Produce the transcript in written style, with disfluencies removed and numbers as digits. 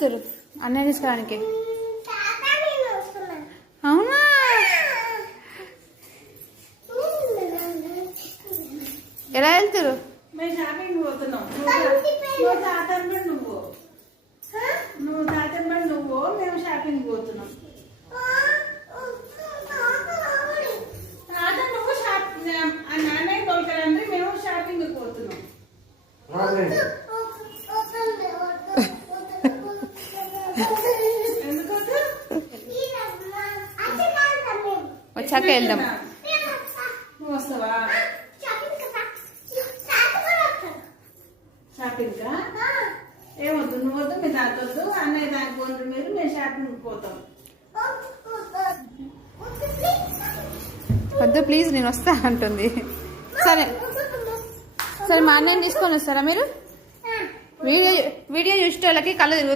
వెళ్తారు అన్నయ్య తీసుకోవడానికి? అవునా? ఎలా వెళ్తారు? మేము షాపింగ్ పోతున్నాం. నువ్వు తాతమ్మడి నువ్వు మేము షాపింగ్ పోతున్నాం. తాత నువ్వు నాన్నయ్య తోలుతారంటే మేము షాపింగ్ పోతున్నాం. వచ్చాక వెళ్దాం. నువ్వు వస్తావా షాపింగ్ కా? ఏమొద్దు, నువ్వు వద్దు, మీ తాత వద్దు, అన్నయ్య దానికి పోండి, మీరు మేము షాపింగ్ పోతాం. వద్దు ప్లీజ్, నేను వస్తా అంటుంది. సరే సరే, మా అన్నయ్యని తీసుకొని వస్తారా మీరు? వీడియో చూసే వాళ్ళకి కళ్ళు తిరుగుతుంది.